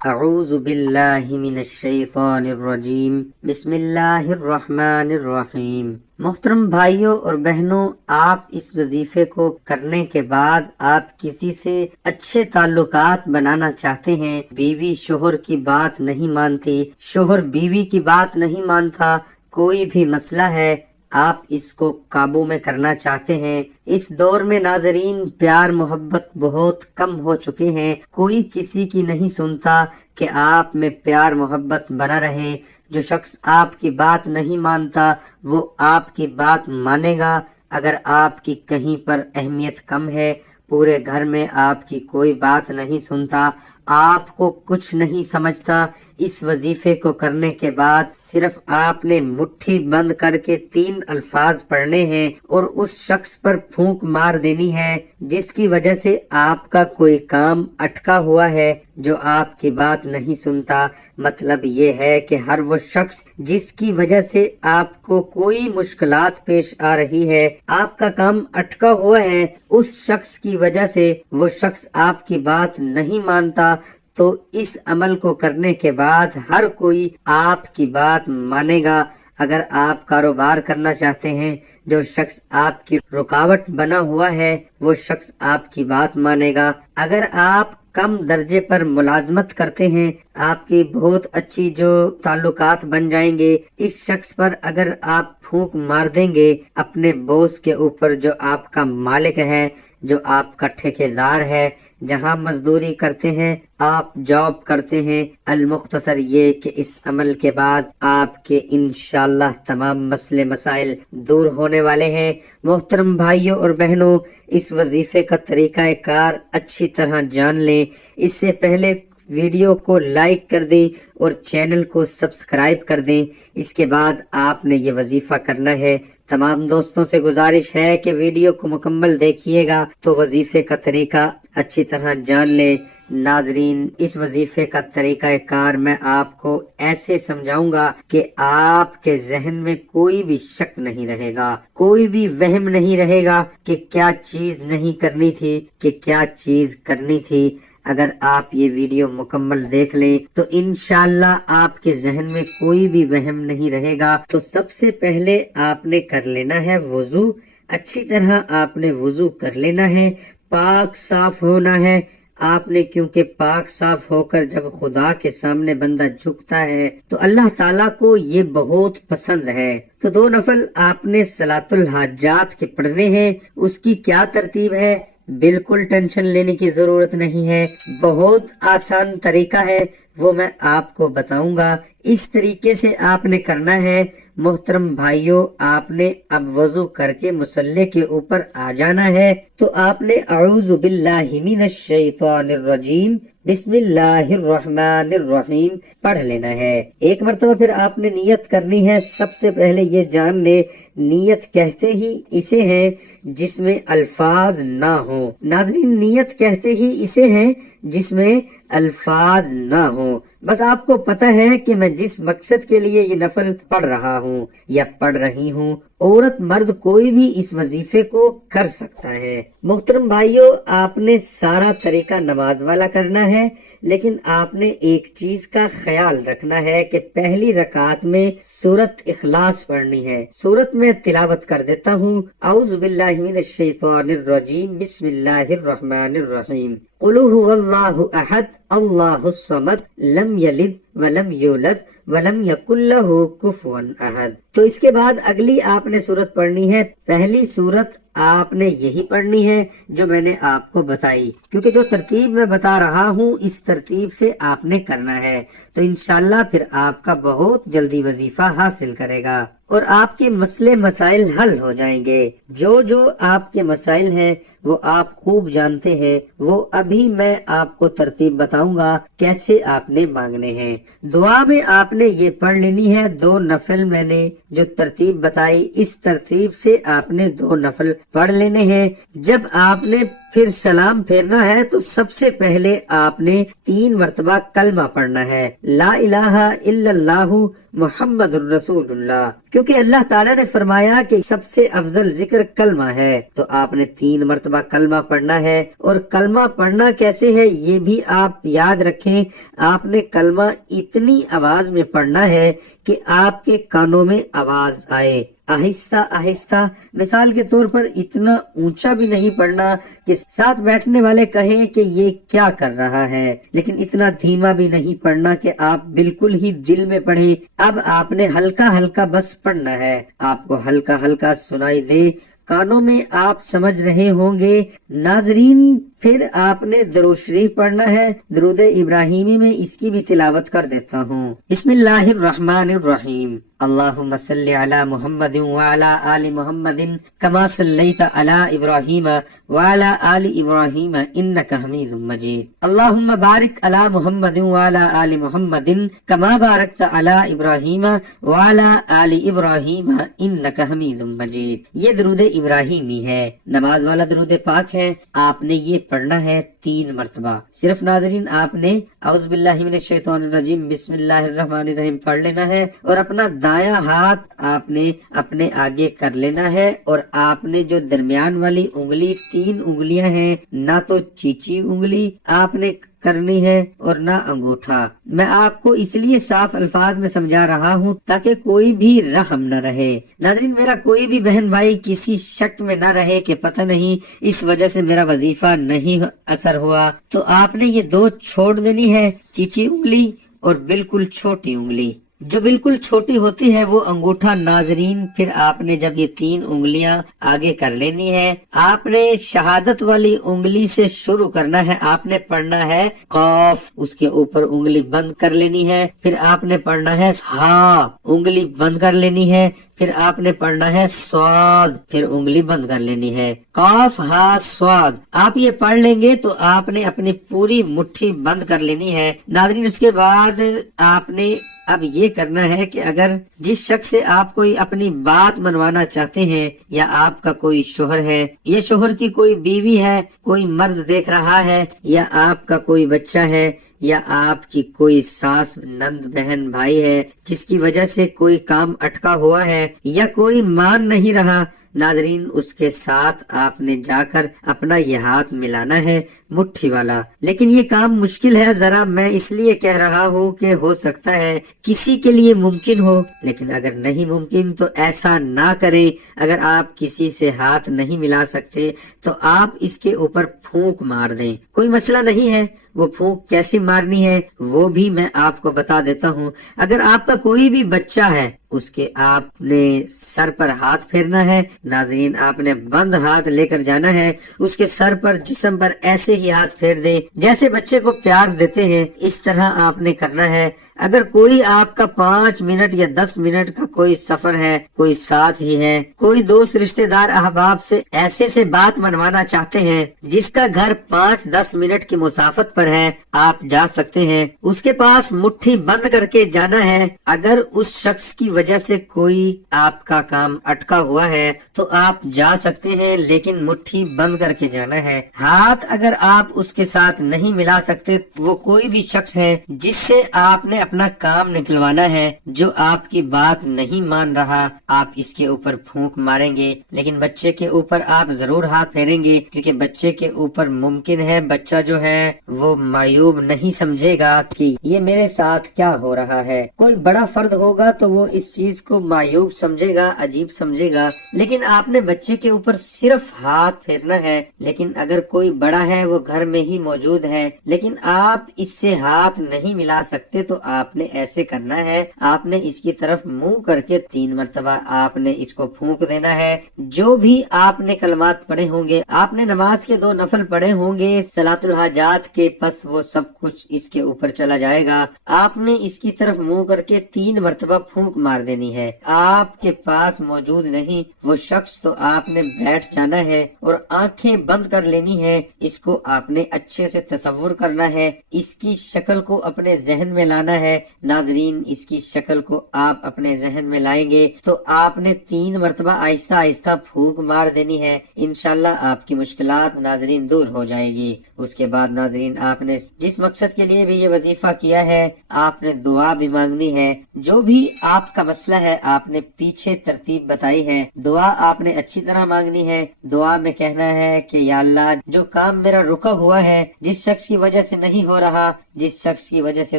اعوذ باللہ من الشیطان الرجیم بسم اللہ الرحمن الرحیم۔ محترم بھائیوں اور بہنوں، آپ اس وظیفے کو کرنے کے بعد آپ کسی سے اچھے تعلقات بنانا چاہتے ہیں، بیوی شوہر کی بات نہیں مانتی، شوہر بیوی کی بات نہیں مانتا، کوئی بھی مسئلہ ہے، آپ اس کو قابو میں کرنا چاہتے ہیں۔ اس دور میں ناظرین پیار محبت بہت کم ہو چکے ہیں، کوئی کسی کی نہیں سنتا کہ آپ میں پیار محبت بنا رہے۔ جو شخص آپ کی بات نہیں مانتا وہ آپ کی بات مانے گا۔ اگر آپ کی کہیں پر اہمیت کم ہے، پورے گھر میں آپ کی کوئی بات نہیں سنتا، آپ کو کچھ نہیں سمجھتا، اس وظیفے کو کرنے کے بعد صرف آپ نے مٹھی بند کر کے 3 الفاظ پڑھنے ہیں اور اس شخص پر پھونک مار دینی ہے جس کی وجہ سے آپ کا کوئی کام اٹکا ہوا ہے، جو آپ کی بات نہیں سنتا۔ مطلب یہ ہے کہ ہر وہ شخص جس کی وجہ سے آپ کو کوئی مشکلات پیش آ رہی ہے، آپ کا کام اٹکا ہوا ہے، اس شخص کی وجہ سے وہ شخص آپ کی بات نہیں مانتا، تو اس عمل کو کرنے کے بعد ہر کوئی آپ کی بات مانے گا۔ اگر آپ کاروبار کرنا چاہتے ہیں، جو شخص آپ کی رکاوٹ بنا ہوا ہے وہ شخص آپ کی بات مانے گا۔ اگر آپ کم درجے پر ملازمت کرتے ہیں، آپ کی بہت اچھی جو تعلقات بن جائیں گے، اس شخص پر اگر آپ پھونک مار دیں گے اپنے باس کے اوپر، جو آپ کا مالک ہے، جو آپ کا ٹھیکیدار ہے، جہاں مزدوری کرتے ہیں، آپ جاب کرتے ہیں، المختصر یہ کہ اس عمل کے بعد آپ کے انشاءاللہ تمام مسئلے مسائل دور ہونے والے ہیں۔ محترم بھائیوں اور بہنوں، اس وظیفے کا طریقہ کار اچھی طرح جان لیں۔ اس سے پہلے ویڈیو کو لائک کر دیں اور چینل کو سبسکرائب کر دیں۔ اس کے بعد آپ نے یہ وظیفہ کرنا ہے۔ تمام دوستوں سے گزارش ہے کہ ویڈیو کو مکمل دیکھیے گا تو وظیفے کا طریقہ اچھی طرح جان لیں۔ ناظرین، اس وظیفے کا طریقہ کار میں آپ کو ایسے سمجھاؤں گا کہ آپ کے ذہن میں کوئی بھی شک نہیں رہے گا، کوئی بھی وہم نہیں رہے گا کہ کیا چیز نہیں کرنی تھی، کہ کیا چیز کرنی تھی۔ اگر آپ یہ ویڈیو مکمل دیکھ لیں تو انشاءاللہ آپ کے ذہن میں کوئی بھی وہم نہیں رہے گا۔ تو سب سے پہلے آپ نے کر لینا ہے وضو۔ اچھی طرح آپ نے وضو کر لینا ہے، پاک صاف ہونا ہے۔ آپ نے کیونکہ پاک صاف ہو کر جب خدا کے سامنے بندہ جھکتا ہے تو اللہ تعالیٰ کو یہ بہت پسند ہے۔ تو 2 نفل آپ نے صلاۃ الحاجات کے پڑھنے ہیں۔ اس کی کیا ترتیب ہے؟ بالکل ٹینشن لینے کی ضرورت نہیں ہے، بہت آسان طریقہ ہے، وہ میں آپ کو بتاؤں گا۔ اس طریقے سے آپ نے کرنا ہے۔ محترم بھائیوں، آپ نے اب وضو کر کے مصلی کے اوپر آ جانا ہے۔ تو آپ نے اعوذ باللہ من الشیطان الرجیم بسم اللہ الرحمن الرحیم پڑھ لینا ہے۔ ایک مرتبہ پھر آپ نے نیت کرنی ہے۔ سب سے پہلے یہ جان لے، نیت کہتے ہی اسے ہیں جس میں الفاظ نہ ہوں۔ ناظرین، نیت کہتے ہی اسے ہیں جس میں الفاظ نہ ہوں۔ بس آپ کو پتہ ہے کہ میں جس مقصد کے لیے یہ نفل پڑھ رہا ہوں یا پڑھ رہی ہوں، عورت مرد کوئی بھی اس وظیفے کو کر سکتا ہے۔ محترم بھائیوں، آپ نے سارا طریقہ نماز والا کرنا ہے، لیکن آپ نے ایک چیز کا خیال رکھنا ہے کہ پہلی رکعت میں سورۃ اخلاص پڑھنی ہے۔ سورت میں تلاوت کر دیتا ہوں۔ اعوذ باللہ من الشیطان الرجیم بسم اللہ الرحمن الرحیم۔ قل هو اللہ احد اللہ الصمد لم یلد ولم یولد ولم یکن لہ کفوا احد۔ تو اس کے بعد اگلی آپ نے سورت پڑھنی ہے۔ پہلی سورت آپ نے یہی پڑھنی ہے جو میں نے آپ کو بتائی، کیونکہ جو ترتیب میں بتا رہا ہوں اس ترتیب سے آپ نے کرنا ہے، تو انشاءاللہ پھر آپ کا بہت جلدی وظیفہ حاصل کرے گا اور آپ کے مسئلے مسائل حل ہو جائیں گے۔ جو آپ کے مسائل ہیں وہ آپ خوب جانتے ہیں، وہ ابھی میں آپ کو ترتیب بتاؤں گا کیسے آپ نے مانگنے ہیں۔ دعا میں آپ نے یہ پڑھ لینی ہے 2 نفل، میں نے جو ترتیب بتائی اس ترتیب سے آپ نے 2 نفل پڑھ لینے ہیں۔ جب آپ نے پھر سلام پھیرنا ہے تو سب سے پہلے آپ نے 3 مرتبہ کلمہ پڑھنا ہے، لا الہ الا اللہ محمد الرسول اللہ، کیونکہ اللہ تعالیٰ نے فرمایا کہ سب سے افضل ذکر کلمہ ہے، تو آپ نے 3 مرتبہ مرتبہ کلمہ پڑھنا ہے، اور کلمہ پڑھنا کیسے ہے یہ بھی آپ یاد رکھیں۔ آپ نے کلمہ اتنی آواز میں پڑھنا ہے کہ آپ کے کانوں میں آواز آئے، آہستہ آہستہ۔ مثال کے طور پر اتنا اونچا بھی نہیں پڑھنا کہ ساتھ بیٹھنے والے کہیں کہ یہ کیا کر رہا ہے، لیکن اتنا دھیما بھی نہیں پڑھنا کہ آپ بالکل ہی دل میں پڑھیں۔ اب آپ نے ہلکا ہلکا بس پڑھنا ہے، آپ کو ہلکا ہلکا سنائی دے، کانوں میں آپ سمجھ رہے ہوں گے۔ ناظرین، پھر آپ نے درود شریف پڑھنا ہے۔ درود ابراہیمی میں اس کی بھی تلاوت کر دیتا ہوں۔ بسم اللہ الرحمن الرحیم، اللہم صلی علی محمد وعلی آل محمد کما صلیت علی ابراہیم وعلی آل ابراہیم انک حمید مجید، اللہم بارک علی محمد وعلی آل محمد کما بارکت علی ابراہیم وعلی آل ابراہیم انک حمید مجید۔ یہ درود ابراہیمی ہے، نماز والا درود پاک ہے۔ آپ نے یہ پڑھنا ہے 3 مرتبہ۔ صرف ناظرین آپ نے اعوذ باللہ من الشیطان الرجیم بسم اللہ الرحمن الرحیم پڑھ لینا ہے، اور اپنا دایاں ہاتھ آپ نے اپنے آگے کر لینا ہے، اور آپ نے جو درمیان والی انگلی 3 انگلیاں ہیں، نہ تو چیچی انگلی آپ نے کرنی ہے اور نہ انگوٹھا۔ میں آپ کو اس لیے صاف الفاظ میں سمجھا رہا ہوں تاکہ کوئی بھی رحم نہ رہے۔ ناظرین، میرا کوئی بھی بہن بھائی کسی شک میں نہ رہے کہ پتہ نہیں اس وجہ سے میرا وظیفہ نہیں اثر ہوا، تو آپ نے یہ 2 چھوڑ دینی ہے، چیچی انگلی اور بالکل چھوٹی انگلی۔ جو بالکل چھوٹی ہوتی ہے وہ انگوٹھا۔ ناظرین، پھر آپ نے جب یہ 3 انگلیاں آگے کر لینی ہے، آپ نے شہادت والی انگلی سے شروع کرنا ہے۔ آپ نے پڑھنا ہے قاف، اس کے اوپر انگلی بند کر لینی ہے۔ پھر آپ نے پڑھنا ہے ہا، انگلی بند کر لینی ہے۔ پھر آپ نے پڑھنا ہے سواد، پھر انگلی بند کر لینی ہے۔ قاف ہا سواد آپ یہ پڑھ لیں گے تو آپ نے اپنی پوری مٹھی بند کر لینی ہے۔ ناظرین، اس کے بعد آپ نے اب یہ کرنا ہے کہ اگر جس شخص سے آپ کوئی اپنی بات منوانا چاہتے ہیں، یا آپ کا کوئی شوہر ہے، یا شوہر کی کوئی بیوی ہے، کوئی مرد دیکھ رہا ہے، یا آپ کا کوئی بچہ ہے، یا آپ کی کوئی ساس نند بہن بھائی ہے جس کی وجہ سے کوئی کام اٹکا ہوا ہے یا کوئی مان نہیں رہا، ناظرین اس کے ساتھ آپ نے جا کر اپنا یہ ہاتھ ملانا ہے، مٹھی والا۔ لیکن یہ کام مشکل ہے ذرا، میں اس لیے کہہ رہا ہوں کہ ہو سکتا ہے کسی کے لیے ممکن ہو، لیکن اگر نہیں ممکن تو ایسا نہ کریں۔ اگر آپ کسی سے ہاتھ نہیں ملا سکتے تو آپ اس کے اوپر پھونک مار دیں، کوئی مسئلہ نہیں ہے۔ وہ پھونک کیسی مارنی ہے وہ بھی میں آپ کو بتا دیتا ہوں۔ اگر آپ کا کوئی بھی بچہ ہے، اس کے آپ نے سر پر ہاتھ پھیرنا ہے۔ ناظرین، آپ نے بند ہاتھ لے کر جانا ہے، اس کے سر پر جسم پر ایسے ہی ہاتھ پھیر دیں جیسے بچے کو پیار دیتے ہیں، اس طرح آپ نے کرنا ہے۔ اگر کوئی آپ کا 5 منٹ یا 10 منٹ کا کوئی سفر ہے، کوئی ساتھ ہی ہے، کوئی دوست رشتہ دار احباب سے ایسے سے بات منوانا چاہتے ہیں جس کا گھر 5-10 منٹ کی مسافت پر ہے، آپ جا سکتے ہیں، اس کے پاس مٹھی بند کر کے جانا ہے۔ اگر اس شخص کی وجہ سے کوئی آپ کا کام اٹکا ہوا ہے تو آپ جا سکتے ہیں، لیکن مٹھی بند کر کے جانا ہے۔ ہاتھ اگر آپ اس کے ساتھ نہیں ملا سکتے، وہ کوئی بھی شخص ہے جس سے آپ نے اپنا کام نکلوانا ہے، جو آپ کی بات نہیں مان رہا، آپ اس کے اوپر پھونک ماریں گے، لیکن بچے کے اوپر آپ ضرور ہاتھ پھیریں گے، کیونکہ بچے کے اوپر ممکن ہے بچہ جو ہے وہ معیوب نہیں سمجھے گا کہ یہ میرے ساتھ کیا ہو رہا ہے۔ کوئی بڑا فرد ہوگا تو وہ اس چیز کو معیوب سمجھے گا، عجیب سمجھے گا، لیکن آپ نے بچے کے اوپر صرف ہاتھ پھیرنا ہے۔ لیکن اگر کوئی بڑا ہے، وہ گھر میں ہی موجود ہے، لیکن آپ اس سے ہاتھ نہیں ملا سکتے، تو آپ نے ایسے کرنا ہے، آپ نے اس کی طرف منہ کر کے 3 مرتبہ آپ نے اس کو پھونک دینا ہے۔ جو بھی آپ نے کلمات پڑھے ہوں گے، آپ نے نماز کے 2 نفل پڑھے ہوں گے صلاۃ الحاجات کے، پس وہ سب کچھ اس کے اوپر چلا جائے گا۔ آپ نے اس کی طرف منہ کر کے 3 مرتبہ پھونک مار دینی ہے۔ آپ کے پاس موجود نہیں وہ شخص تو آپ نے بیٹھ جانا ہے اور آنکھیں بند کر لینی ہے۔ اس کو آپ نے اچھے سے تصور کرنا ہے، اس کی شکل کو اپنے ذہن میں لانا ہے۔ ناظرین، اس کی شکل کو آپ اپنے ذہن میں لائیں گے تو آپ نے 3 مرتبہ آہستہ آہستہ پھونک مار دینی ہے، انشاءاللہ آپ کی مشکلات ناظرین دور ہو جائے گی۔ اس کے بعد ناظرین، آپ نے جس مقصد کے لیے بھی یہ وظیفہ کیا ہے آپ نے دعا بھی مانگنی ہے۔ جو بھی آپ کا مسئلہ ہے آپ نے پیچھے ترتیب بتائی ہے، دعا آپ نے اچھی طرح مانگنی ہے۔ دعا میں کہنا ہے کہ یا اللہ، جو کام میرا رکا ہوا ہے، جس شخص کی وجہ سے نہیں ہو رہا، جس شخص کی وجہ سے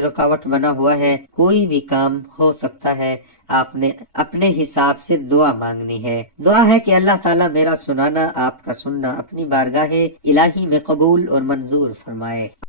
رکاوٹ بنا ہوا ہے، کوئی بھی کام ہو سکتا ہے، آپ نے اپنے حساب سے دعا مانگنی ہے۔ دعا ہے کہ اللہ تعالیٰ میرا سنانا، آپ کا سننا اپنی بارگاہ الہی میں قبول اور منظور فرمائے۔